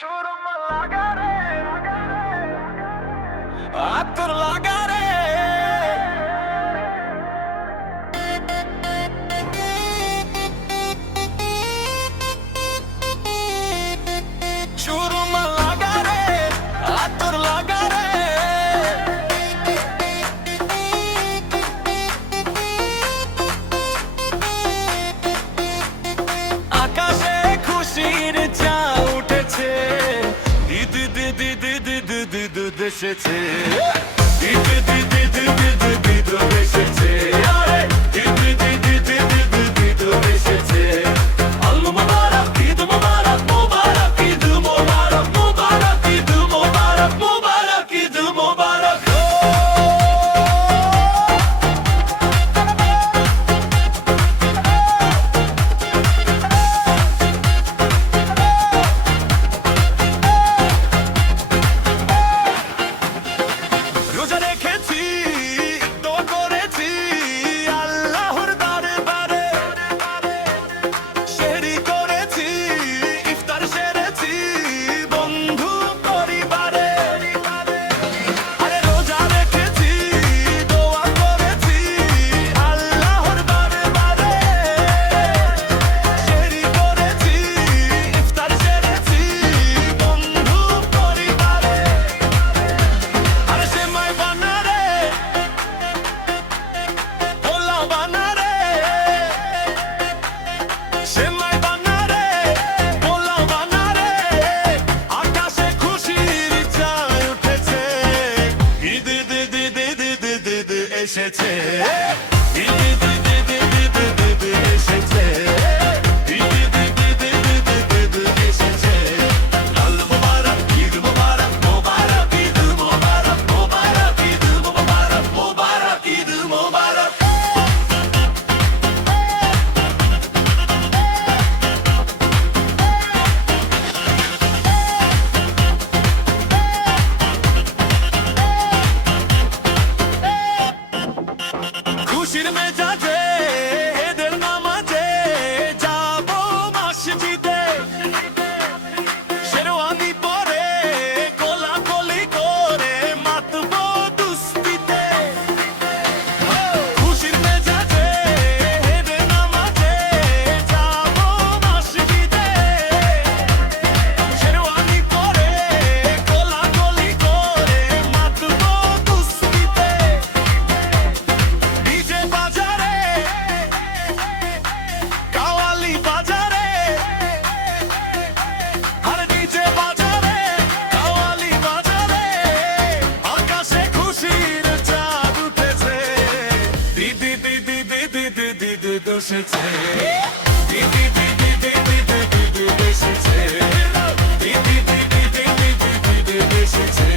সুরমা লাগা রে আতর লাগা রে সুরমা লাগা রে আতর লাগা রে আকাশে খুশির চাঁদ উঠেছে দিদি দিদি দিদি দিদি দুধ এসেছে দিদি দিদি দিদি দিদি দুধ এসেছে আরে দিদি দিদি দিদি দিদি দুধ এসেছে আল্লাহু মুবারক ঈদ মুবারক মুবারক ঈদ মুবারক মুবারক ঈদ মুবারক মুবারক ঈদ মুবারক রোজা রেখেছি তো করেছি আল্লাহর দরবারে সেহরি করেছি ইফতার সেরেছি বন্ধু পরিবারে আরে রোজা রেখেছি দোয়া করেছি আল্লাহর দরবারে সেহরি করেছি ইফতার সেরেছি বন্ধু পরিবারে আরে সেমাই বানা রে পোলাও বানা রে সেমাই বানা রে পোলাও বানা রে আকাশে খুশির চাঁদ উঠেছে ঈদ দিদি দিদি দিদি দিদি এসেছে ঈদ দিদি দিদি দিদি দিদি এসেছে ঈদ দিদি দিদি দিদি দিদি এসেছে আল্লাহু মুবারক ঈদ মুবারক মুবারক ঈদ মুবারক মুবারক ঈদ মুবারক মুবারক ঈদ মুবারক খুশির মেজাজে ঈদের নামাজে যাবো মসজিদে শেরওয়ানি পরে কোলাকুলি করে মাতবো দুস্তিতে খুশির মেজাজে ঈদের নামাজে যাবো মসজিদে শেরওয়ানি পরে কোলাকুলি করে মাতবো দুস্তিতে ডিজে বাজারে কাওয়ালি বাজারে আরে ডিজে বাজারে কাওয়ালি বাজারে আকাশে খুশির চাঁদ উঠেছে দিদি দিদি দিদি দিদি দুধ এসেছে দিদি দিদি দিদি দিদি দুধ এসেছে দিদি দিদি দিদি দিদি দুধ এসেছে